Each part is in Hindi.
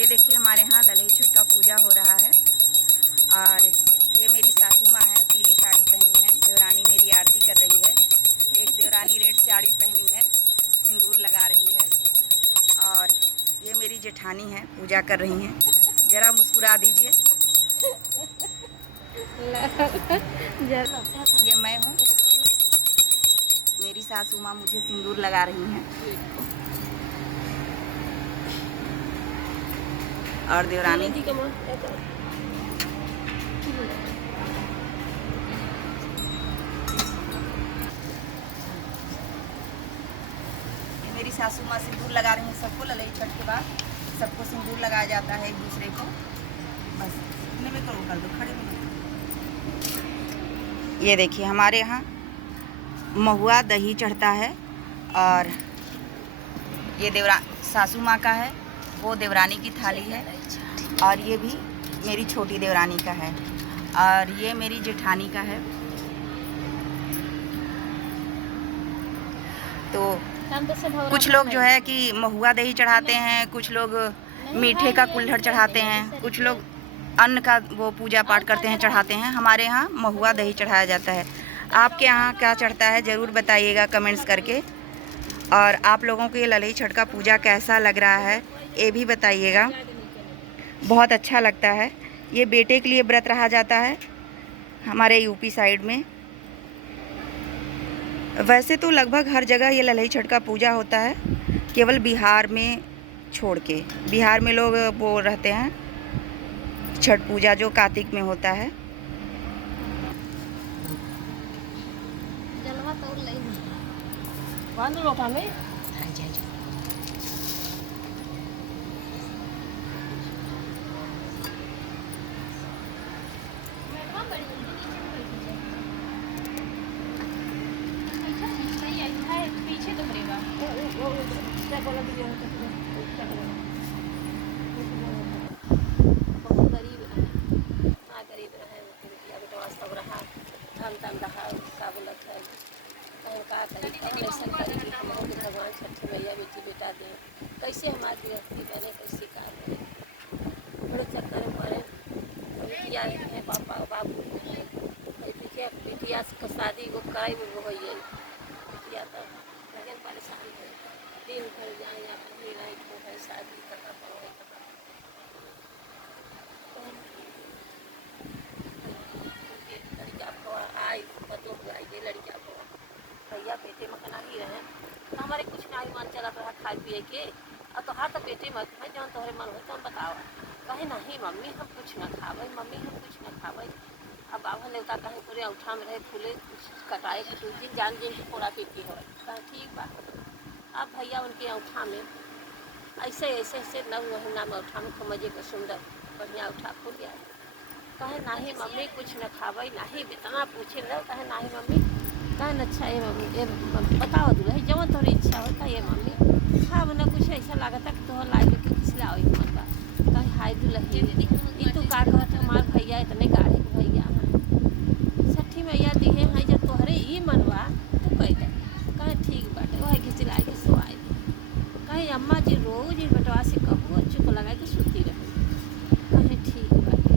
ये देखिए हमारे यहाँ ललई छठ का पूजा हो रहा है। और ये मेरी सासू माँ है, पीली साड़ी पहनी है। देवरानी मेरी आरती कर रही है। एक देवरानी रेड साड़ी पहनी है, सिंदूर लगा रही है। और ये मेरी जेठानी है, पूजा कर रही हैं। ज़रा मुस्कुरा दीजिए। ये मैं हूँ, मेरी सासू माँ मुझे सिंदूर लगा रही हैं। और देवरानी ये मेरी सासू माँ सिंदूर लगा रही हैं सबको। ललई छठ के बाद सबको सिंदूर लगाया जाता है एक दूसरे को। बस इतने में करो, कर दो, खड़े में। ये देखिए हमारे यहाँ महुआ दही चढ़ता है। और ये सासू माँ का है, वो देवरानी की थाली है। और ये भी मेरी छोटी देवरानी का है। और ये मेरी जेठानी का है। तो कुछ लोग जो है कि महुआ दही चढ़ाते हैं, कुछ लोग मीठे का कुल्हड़ चढ़ाते हैं, कुछ लोग अन्न का वो पूजा पाठ करते हैं, चढ़ाते हैं। हमारे यहाँ महुआ दही चढ़ाया जाता है। आपके यहाँ क्या चढ़ता है ज़रूर बताइएगा कमेंट्स करके। और आप लोगों को ये ललई छठ का पूजा कैसा लग रहा है ये भी बताइएगा। बहुत अच्छा लगता है। ये बेटे के लिए व्रत रहा जाता है हमारे यूपी साइड में। वैसे तो लगभग हर जगह ये ललई छठ का पूजा होता है, केवल बिहार में छोड़ के। बिहार में लोग वो रहते हैं छठ पूजा जो कार्तिक में होता है। पीछे तो करेगा बहुत गरीब रहे, हाँ गरीब रहे, बेटिया बेटवा सब रहा, धन तन रहा, का बोलत है कहीं का करी कैसे करी कि हम लोग भगवान छठी मैया बेटी बेटा दें, कैसे हमारी गृहस्थी बने, कैसे कार बने। बड़े चक्कर में पड़े, बेटिया है पापा बाबू बेटिया का शादी वो कराई वो हो बेटिया तो लगन परेशानी है, दिन भर जाए या कहीं राइट हो गई शादी करना पड़े लड़का को आई पतो आई ये लड़का को भैया पेटे में कना ही रहे तो हमारे कुछ ना ही मन चला रहा खाए पिए के। और तो तो पेटे में जौन तोहरे मन हो तो हम बताओ कहे नहीं मम्मी हम कुछ ना खावे, मम्मी हम कुछ ना खावे। अब बाबा नेवता कहीं पूरे औठा में रहे फूले कटाए के 2 दिन जान जिन पूरा पीती हो कहे ठीक बा। अब भैया उनके औठा में ऐसे ऐसे ऐसे 9 महीना में औठा में मजे का सुंदर बढ़िया औठा खुल गया। कहे नहीं मम्मी कुछ न खावे, नहीं इतना पूछे न कहे नहीं मम्मी कहे अच्छा ये मम्मी ये बताओ दूल्हे जवन तोरी इच्छा होता ये मम्मी खाव न कुछ ऐसा लागता कि तोहर लागे के खिसला हो मन बा। कहे हाय दूल्हे ये तू का कहत हमार भैया इतने गाढ़े के भैया छठी मैया दिहे हैं जब तोहरे ई मनवा तू कह दे। कहे ठीक बाटे वही खिचला के सोआई दे। कहे अम्मा जी रोज इन बटवा से कहू चुप लगा के सुती रहे। कहे ठीक बाटे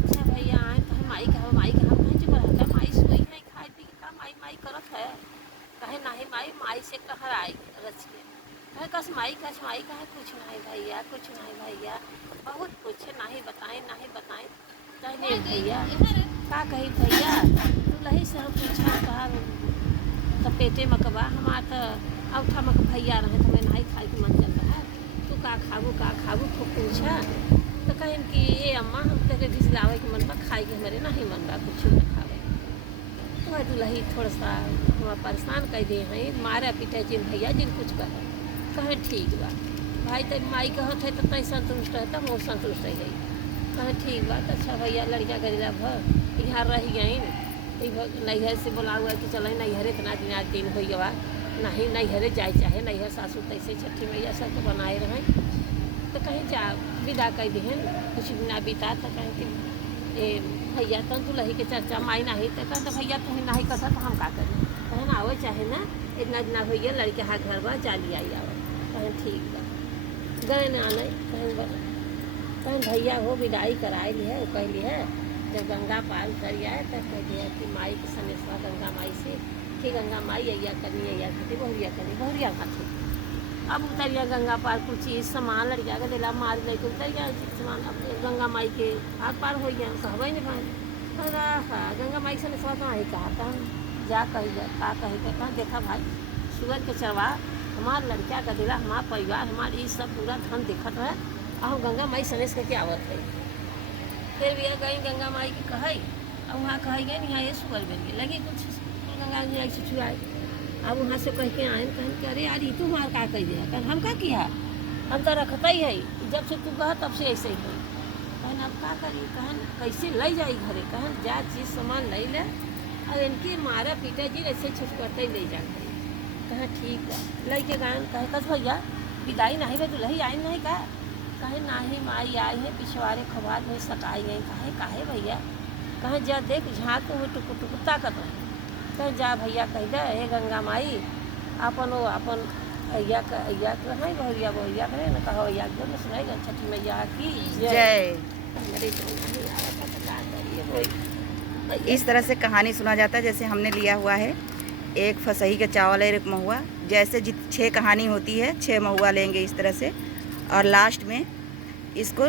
अच्छा भैया आए कहे माई कहा कहे चुप रहा माई सोई नहीं खाए पी का माई माई करत है। कहे नहीं माई से कहर आई रच के। कहे कस माई कहे कुछ नहीं भैया कुछ नहीं भैया बहुत कुछ नहीं बताएं कहे नहीं भैया का कही भैया दूल्हे से हम पूछा कहा तो पेटे मकबा हमार तो औठा मक भैया रहे तो मैं नहीं खाए के मन चल रहा तू का खाबू खूब पूछा तो कहें कि ये अम्मा हम तेरे घिसलावे के मन बा खाए के हमारे नहीं मन बा कुछ न खावे। तो दूल्ही थोड़ा सा हम परेशान कर दे हैं मारा पीटे जिन भैया जिन कुछ कहे ठीक बा भाई तो माई कहत है तो तय संतुष्ट है तब वो संतुष्ट है। कहे ठीक बात अच्छा भैया लड़का गरीला भर यहाँ रह गई नैहर से बोला हुआ कि चल नैहर इतना दिन हो गवा नहीं नैहरे जाए चाहे नैहर सासू तैसे छठी मैया सब तो बनाए रहे तो कहीं जा विदा कर दिहन कुछ बिना बीता तो कहीं कि भैया तो दूल्हे के चर्चा माई नहीं तो कहते भैया तुम नहीं करता तो हम का करें कहें ना आवे चाहे ना इतना दिन हो लड़के हाथ घर बा जाली आई आवे कहें ठीक बा गए ना आने कहीं भैया हो विदाई कराई ली है वो कहली है जब गंगा पार उतर आए तब कहली है कि माई के सनेसवा गंगा माई से कि गंगा माई अय्या करनी अय्या खाती बहुरिया करनी बहुरिया खाती। अब उतरिया गंगा पार कुछ चीज़ सामान लड़िया के दिला मार लेके उतरिया सामान अब गंगा माई के हाथ पार हो गया कहबे नहीं भाई हाँ गंगा माई से नसवा तो ही कहा था जा कही जा का कही कहा देखा भाई सूरज के चरवा हमार लड़किया का दिला हमार परिवार हमार ये सब पूरा धन दिखत है और गंगा माई सनेस करके आवत है। फिर भी गई गंगा माई की कही और वहाँ कही गई यहाँ ये सुगर बन गई लगी कुछ गंगा जी से छुआए। अब वहाँ से कह के आए कहन कि अरे यार तू हमार का कह दिया कहन हम का किया हम तो रखता ही है जब से तू कहा तब से ऐसे ही हुई कहन अब का करी कहन कैसे ले जाई घरे कहन जा चीज़ सामान ले ले और इनकी मारा पीटा जी ऐसे छुटकरते ही ले जा कहा ठीक है ले के गायन कहे कस भैया विदाई नहीं भाई दुल्ही आई नहीं का कहे नाही माई आई है पिछवाड़े खबार में सताई गई काहे भैया कहे जा देख झाँक में टुकु टुकुता कर कहे जा भैया कह दे हे गंगा माई अपन वो अपन अय्या कहे बहुरिया बहुरिया करे न कहो अय्या जो न सुनाई छठी मैया की जय। इस तरह से कहानी सुना जाता है जैसे हमने लिया हुआ है एक फसही का चावल है एक महुआ जैसे 6 कहानी होती है 6 महुआ लेंगे इस तरह से और लास्ट में इसको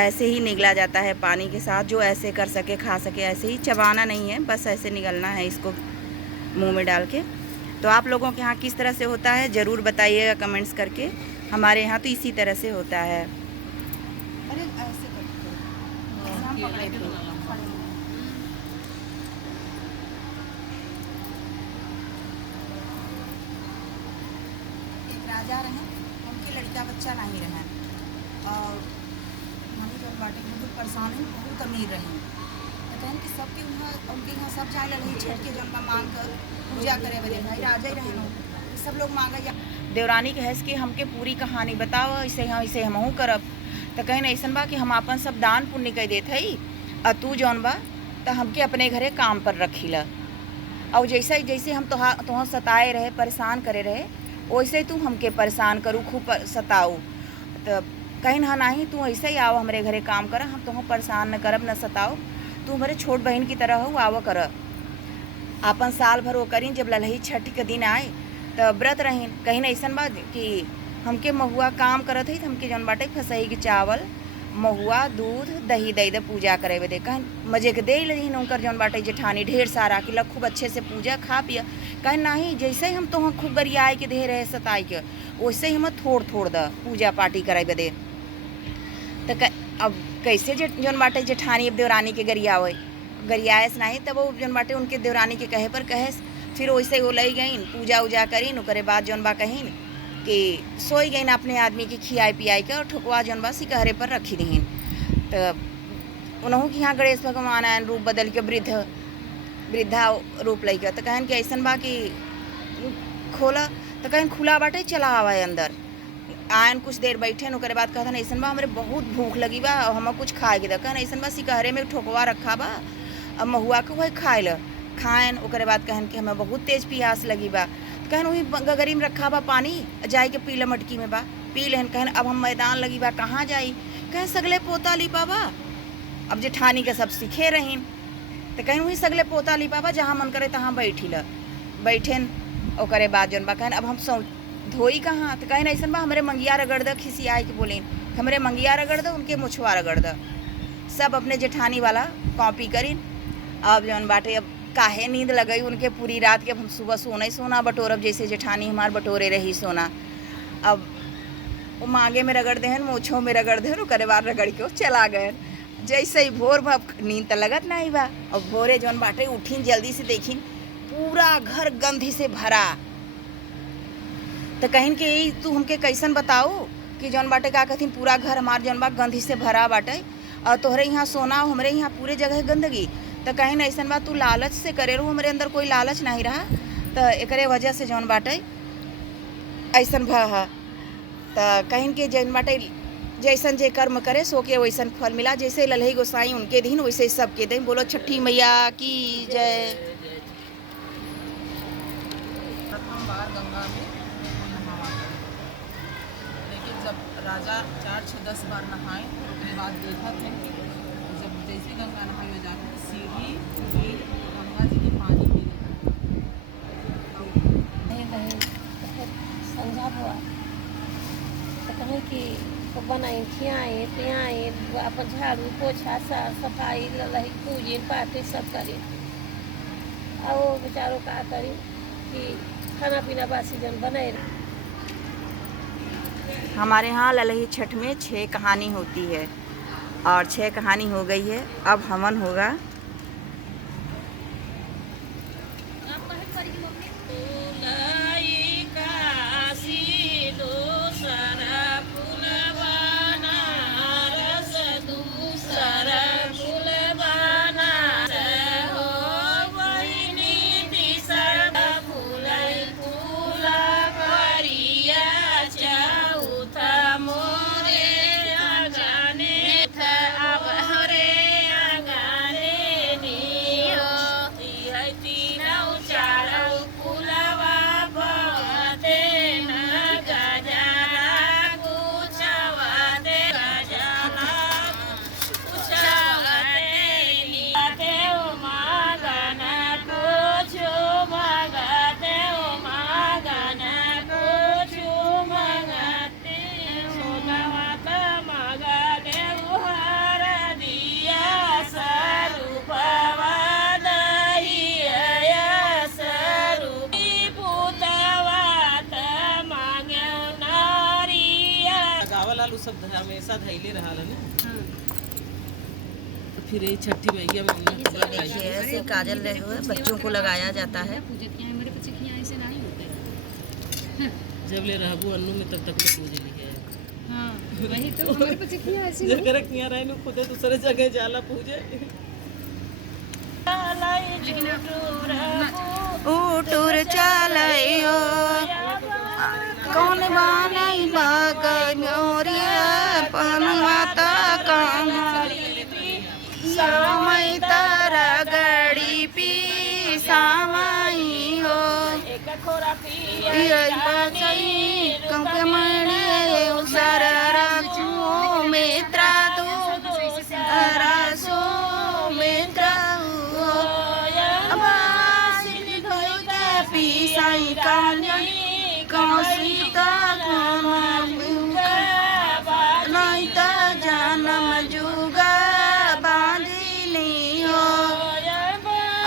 ऐसे ही निगला जाता है पानी के साथ जो ऐसे कर सके खा सके ऐसे ही चबाना नहीं है बस ऐसे निगलना है इसको मुंह में डाल के। तो आप लोगों के यहाँ किस तरह से होता है ज़रूर बताइएगा कमेंट्स करके। हमारे यहाँ तो इसी तरह से होता है। अरे ऐसे राजा रहे उनके लड़का बच्चा नहीं रहे और हमें जब बाटे बहुत परेशान है बहुत अमीर रहे तो कहन कि सबके वहाँ उनके यहाँ सब जाए लगे छठ के जन्म मांग कर पूजा करे बजे भाई राजा ही रहे सब लोग मांगा या देवरानी कहे कि हमके पूरी कहानी बताओ इसे हमहू करब तो कहीं ऐसा बा कि हम अपन सब दान पुण्य कह देते ही और तू जौन बा तो हमके अपने घरे काम पर रखी ला और जैसे जैसे हम तुहाँ सताए रहे परेशान करे रहे वैसे ही तू हमके परेशान करूँ खूब सताऊ तो कहीं ना नहीं तू ऐसे ही आओ हमारे घरे काम कर हम तुम परेशान न करब न सताओ तू हमारे छोट बहन की तरह हो आव कर अपन साल भर वो करी जब ललही छठ के दिन आए तो व्रत रही कहीं ना ऐसा बात कि हमके महुआ काम करत है तो हमके जौन बाटे फसही के चावल महुआ दूध दही दे पूजा करे बदे कहीं मजे के दे लही नौकर जौन बाटे जेठानी ढेर सारा कि लग खूब अच्छे से पूजा खा पिया कहीं नहीं जैसे ही हम तो खूब गरियाए के दे रहे सताई के वैसे ही हम थोड़ थोड़ द पूजा पार्टी करे बदे तो अब कैसे जौन बाटे जेठानी अब देवरानी के गरियाए से नहीं तब वो जौन बाटे उनके देवरानी के कहे पर कहे फिर वैसे वो ले गई पूजा उजा करी ओकरे बाद जौन बा कहीं कि सोई गई ना अपने आदमी की खियाई पियाई के और ठुकवा जौन बा सिकहरे पर रखी रही तो उन्हों के यहाँ गणेश भगवान आयन रूप बदल के वृद्धा रूप लेके तो कहन कि ऐसा बा कि खोला तो कहन खुला बाटे चला आवा अंदर आयन कुछ देर बैठे ओकरे बाद कहन ऐसा बा हमारे बहुत भूख लगी बा और हम कुछ खाए के कहन ऐसा बा सिकहरे में ठोकवा रखा बा अब महुआ के वही खाएन ओकरे बाद कहन कि हमें बहुत तेज प्यास लगी बा कहन वही गगरी में रखा बा पानी जाए के पी ल मटकी में बा पी लेन कहन अब हम मैदान लगी बा कहाँ जाई कहें सगले पोता ली पाबा अब जेठानी के सब सीखे रहीन तो कहीं वही सगले पोता ली पाबा जहाँ मन करे तहाँ बैठी ल बैठेन ओकरे बाद जौन बा कहन अब हम सौ धोई कहाँ तो कहन ऐसा बा हमारे मंगिया रगड़ द खिसियाई के बोलेन हमारे मंगिया रगड़ द उनके मुछवा रगड़ द सब अपने जेठानी वाला कॉपी करीन। अब जौन बाटे अब काहे नींद लगई उनके पूरी रात के अब हम सुबह सोना ही सोना बटोरब जैसे जेठानी हमार बटोरे रही सोना अब वो मांगे में रगड़ देहन मोछों में रगड़ देहन ओकरे बाद रगड़ के चला गए जैसे ही भोर में अब नींद तो लगत नहीं बा अब भोरे जौन बाटे उठीन जल्दी से देखीन पूरा घर गंधी से भरा तो कहीं कि तू हमके कैसन बताओ कि जौन बाटे का कहथिन पूरा घर हमार जौन बा गंधी से भरा बाटे और तोहरे यहाँ सोना हमारे यहाँ पूरे जगह गंदगी तो कहीं ना ऐसा बात तू लालच से करे रू हमारे अंदर कोई लालच नहीं रहा तो एकरे वजह से जौन बाटे ऐसा भा तो कहीं के जौन बाटे जैसन जे कर्म करे सो के वैसन फल मिला जैसे ललही गोसाई उनके दिन वैसे सबके दिन बोलो छठी मैया की जय। प्रथम बार गंगा में लेकिन जब राजा 4 6 10 बार नहाए। उसके बाद देखा थे कि जब जैसे गंगा नहाई हो जाती सीढ़ी गंगा जी में पानी गिरे। नहीं नहीं तो समझा हुआ तो कहें कि तो बनाई खियाए पियाए अपन झाड़ू पोछा साफ सफाई लही पूजी पाठी सब करी और वो बेचारों का करी कि खाना पीना बासी जन बनाए। हमारे यहाँ ललही छठ में 6 कहानी होती है और 6 कहानी हो गई है। अब हवन होगा। गावल सब हमेशा धैले रहा ना। तो फिर ये छठी मैया में ऐसे काजल रहे हुए बच्चों को लगाया जाता है। जब ले रहबू अन्नू में तब तक पूजे लिखे हाँ वही तो हमारे बच्चे किया ऐसे जगह किया रहे नु खुदे दूसरे जगह जाला पूजे। लेकिन उटुर चलयो कौन बानी बागोरिया पनवाता कमरी सामय तारा गड़ी पी सामई हो ये पाचई कंके मणे उसर राजू मित्रा तू रासो मित्रा हो अबासी धोइता पी साई कान्या कौसीता नैता जन्म जुगा बांधिनी हो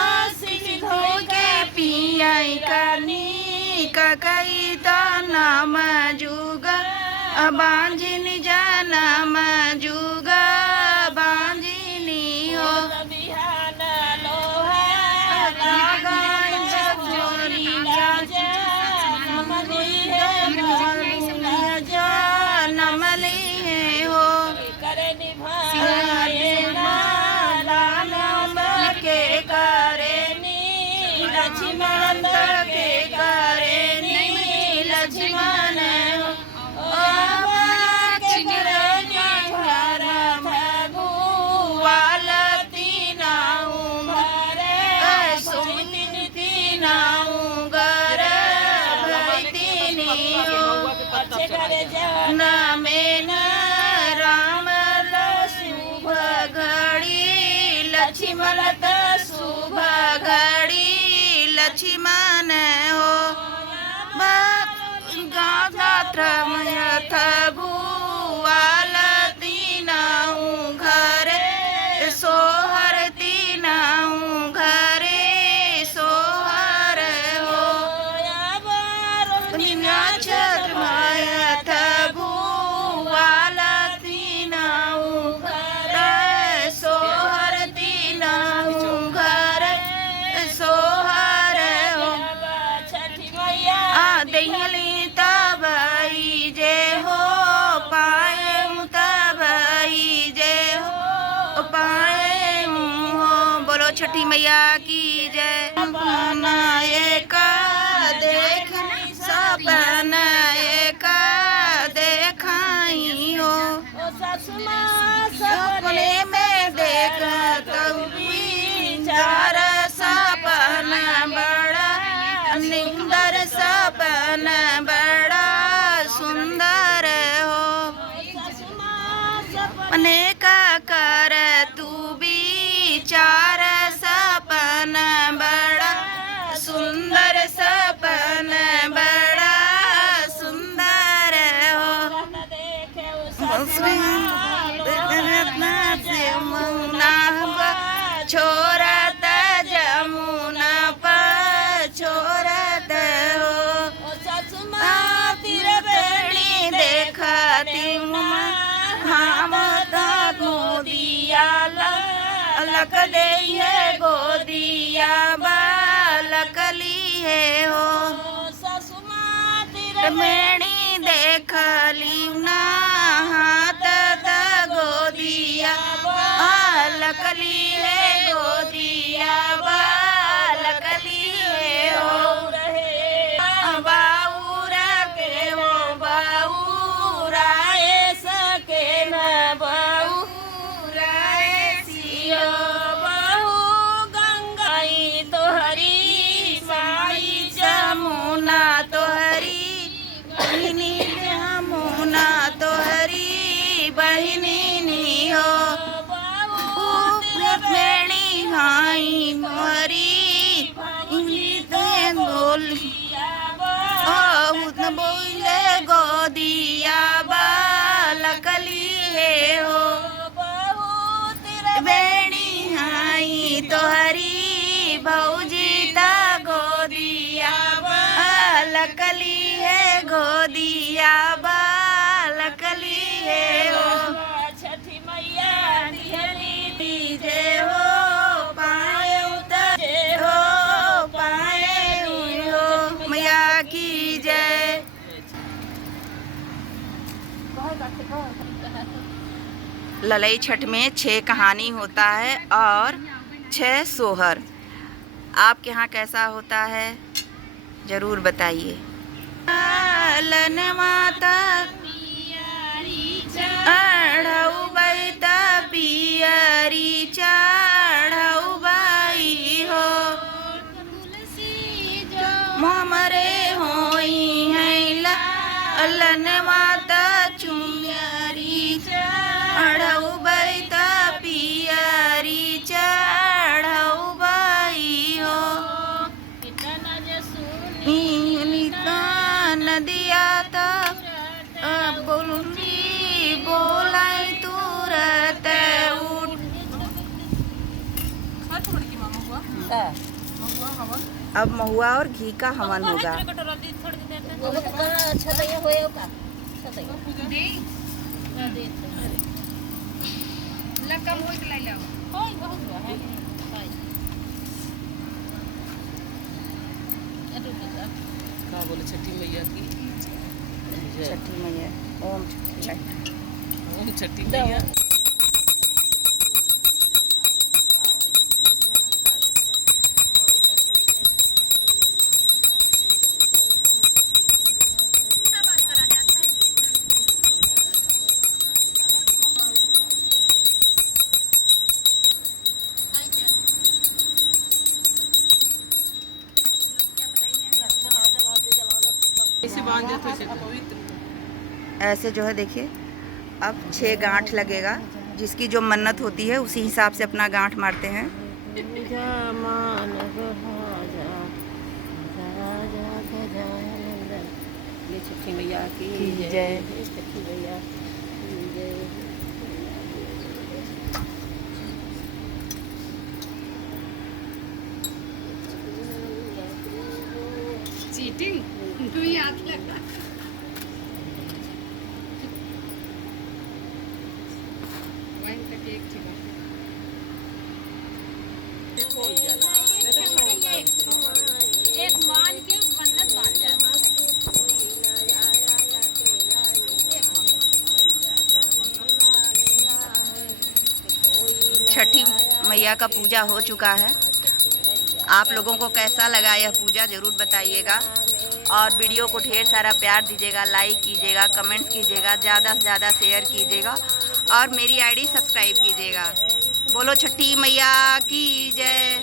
आसिक धोई के पियाई करनी ककईता नाम जुगा बांझिनी जन्म जुगा बांझिनी हो लक्ष्मण शुभ घड़ी लक्ष्मण हो गात्र भूवाल तीनाऊ घरे सोहर तीनाऊ घरे सोहर हो छठ मायथ भूवाल तीनाऊ घरे सोहर तीनाऊ घरे सोहर हो दहली तबई जे हो पाए तबई जे हो पाए हो। बोलो छठी मैया की जय। सपना एक देख सपना एक देखाई हो सपने में देख चार सपना बड़ा निंदर सपना बड़ा सुंदर हो। अपने का कर तू विचार सपन बड़ा सुंदर सपन बड़ा सुंदर हो छोरत जमुना पर छोरत हो बेड़ी देखती हम गोदिया लक दे गोदिया बालकली है हो बेड़ी देखली ना हाथ गोदिया बालकली है गोदिया बालकली है हो बाऊरा के हो बाऊराए सके न बाऊराए सियो बहु गंगाई तोहरी माई जमुना तोहरी बहिनी जमुना तोहरी बहिनी नी हो मेरी हाई मोरी बोली बोले गोदिया बालकली है हो बेड़ी हाई तोहरी भौजी ता गोदिया बालकली है गोदिया बालकली है हो छठी मैया दीजे हो पाए उतरे हो पाए हो मैया की जय। ललई छठ में 6 कहानी होता है और 6 सोहर। आपके यहाँ कैसा होता है जरूर बताइए। लन माता चढ़ऊ बैता पियरी चढ़ऊ बाई हो मोमरे होई है लन माता चुमियरी चढ़ऊ बैता पियरी चढ़ऊ बाई हो नदिया बोली बोलाई तुरत उठ। अब महुआ और घी का हवन होगा। क्या बोले छठी मैया की छठी मैया ओम छठी मैया। ऐसे जो है देखिए अब 6 गांठ लगेगा। जिसकी जो मन्नत होती है उसी हिसाब से अपना गांठ मारते हैं। छठी मैया की जय। छठी मैया की जय। चीटिंग तू याद लगा वाइन का केक थी एक मान के मन्नत बांध जाता। छठी मैया का पूजा हो चुका है। आप लोगों को कैसा लगा यह पूजा ज़रूर बताइएगा और वीडियो को ढेर सारा प्यार दीजिएगा, लाइक कीजिएगा, कमेंट्स कीजिएगा, ज़्यादा से ज़्यादा शेयर कीजिएगा और मेरी आईडी सब्सक्राइब कीजिएगा। बोलो छठी मैया की जय।